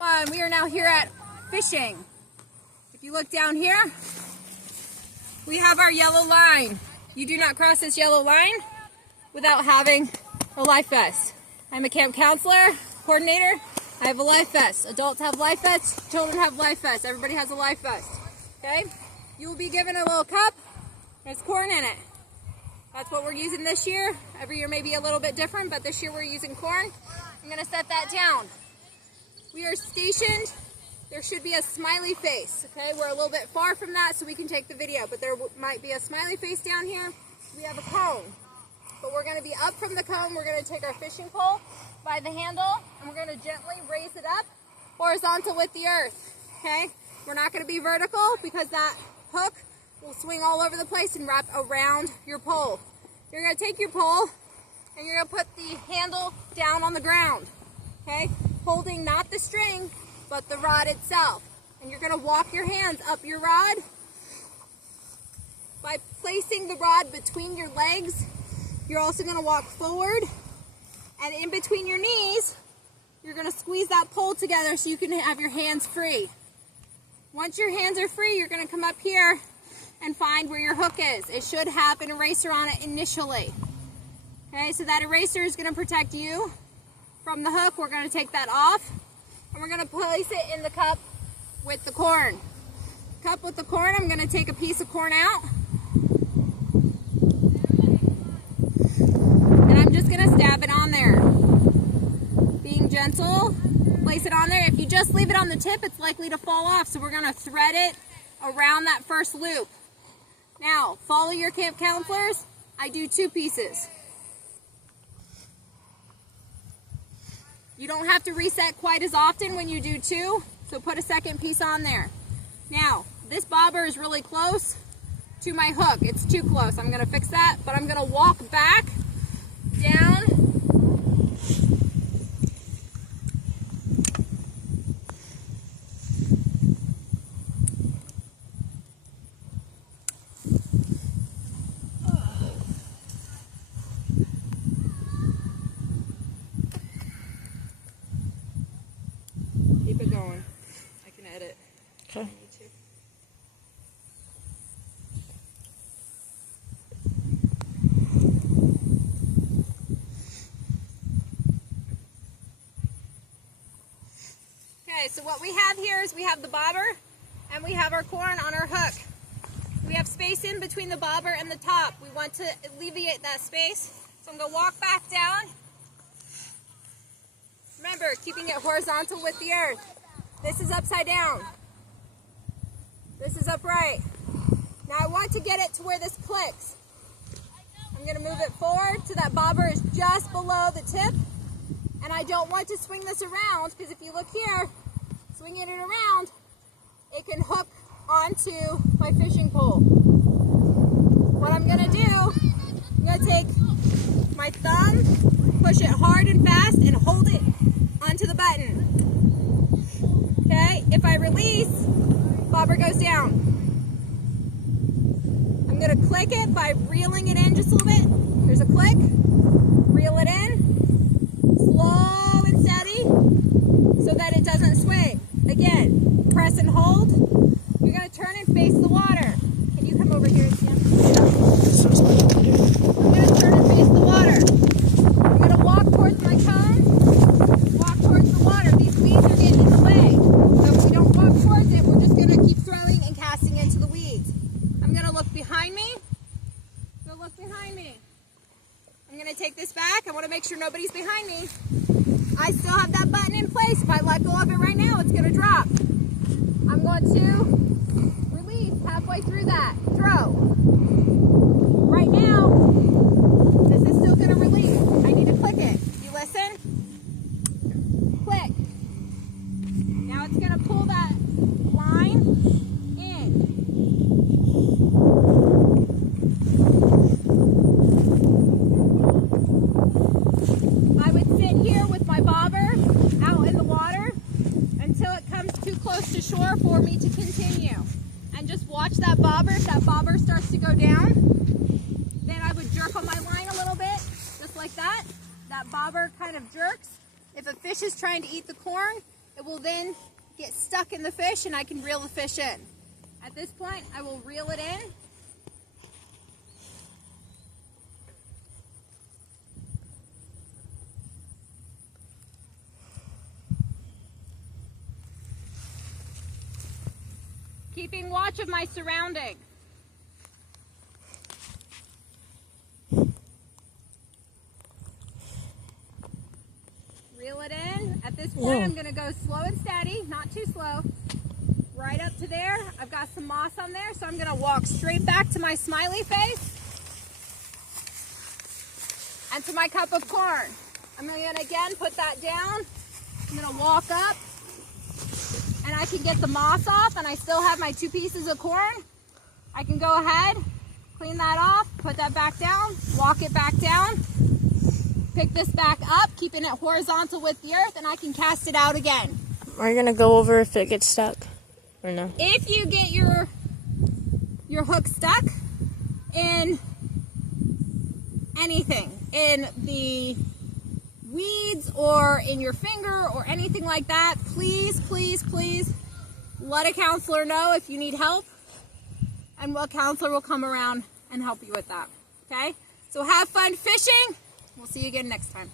We are now here at fishing. If you look down here, we have our yellow line. You do not cross this yellow line without having a life vest. I'm a camp counselor, coordinator. I have a life vest. Adults have life vests, children have life vests. Everybody has a life vest, okay? You will be given a little cup. There's corn in it. That's what we're using this year. Every year may be a little bit different, but this year we're using corn. I'm gonna set that down. We are stationed. There should be a smiley face, okay? We're a little bit far from that so we can take the video, but there might be a smiley face down here. We have a cone, but we're gonna be up from the cone. We're gonna take our fishing pole by the handle and we're gonna gently raise it up horizontal with the earth, okay? We're not gonna be vertical because that hook will swing all over the place and wrap around your pole. You're gonna take your pole and you're gonna put the handle down on the ground, okay? Holding not the string, but the rod itself. And you're gonna walk your hands up your rod by placing the rod between your legs. You're also gonna walk forward, and in between your knees, you're gonna squeeze that pole together so you can have your hands free. Once your hands are free, you're gonna come up here and find where your hook is. It should have an eraser on it initially. Okay, so that eraser is gonna protect you from the hook. We're gonna take that off and we're gonna place it in the cup with the corn. Cup with the corn, I'm gonna take a piece of corn out. And I'm just gonna stab it on there. Being gentle, place it on there. If you just leave it on the tip, it's likely to fall off. So we're gonna thread it around that first loop. Now, follow your camp counselors. I do 2 pieces. You don't have to reset quite as often when you do 2, so put a second piece on there. Now, this bobber is really close to my hook. It's too close. I'm gonna fix that, but I'm gonna walk back, down, keep it going. I can edit. Okay. Okay, so what we have here is we have the bobber and we have our corn on our hook. We have space in between the bobber and the top. We want to alleviate that space. So I'm going to walk back down. Remember, keeping it horizontal with the earth. This is upside down. This is upright. Now I want to get it to where this clicks. I'm going to move it forward so that bobber is just below the tip. And I don't want to swing this around because if you look here, swinging it around, it can hook onto my fishing pole. What I'm going to do, I'm going to take my thumb, push it hard and fast, and hold it onto the button. Okay, if I release, bobber goes down. I'm going to click it by reeling it in just a little bit. There's a click, reel it in, slow and steady so that it doesn't swing. Again, press and hold. You're going to turn and face the water. Can you come over here and see him? I'm going to turn and face the water. I'm going to walk towards my cone, walk towards the water. These weeds are getting in the way. So if we don't walk towards it, we're just going to keep throwing and casting into the weeds. I'm going to look behind me. I'm going to take this back. I want to make sure nobody's behind me. I still have that button in place. If I let go of it right now, it's going to drop. I'm going to release halfway through that. Throw. Right now, this is still going to release. I need to click it. You listen? Click. Now it's going to pull that line in. I would sit here with my bobber out in the water until it comes too close to shore for me to continue. And just watch that bobber. If that bobber starts to go down, then I would jerk on my line a little bit, just like that. That bobber kind of jerks. If a fish is trying to eat the corn, it will then get stuck in the fish and I can reel the fish in. At this point, I will reel it in. Keeping watch of my surroundings. Reel it in. At this point, I'm going to go slow and steady, not too slow. Right up to there. I've got some moss on there, so I'm going to walk straight back to my smiley face and to my cup of corn. I'm going to again put that down. I'm going to walk up. And I can get the moss off, and I still have my 2 pieces of corn. I can go ahead, clean that off, put that back down, walk it back down, pick this back up, keeping it horizontal with the earth, and I can cast it out again. Are you gonna go over if it gets stuck, or no? If you get your hook stuck in anything, in the weeds or in your finger or anything like that, please, please, please let a counselor know if you need help, and a counselor will come around and help you with that. Okay? So have fun fishing. We'll see you again next time.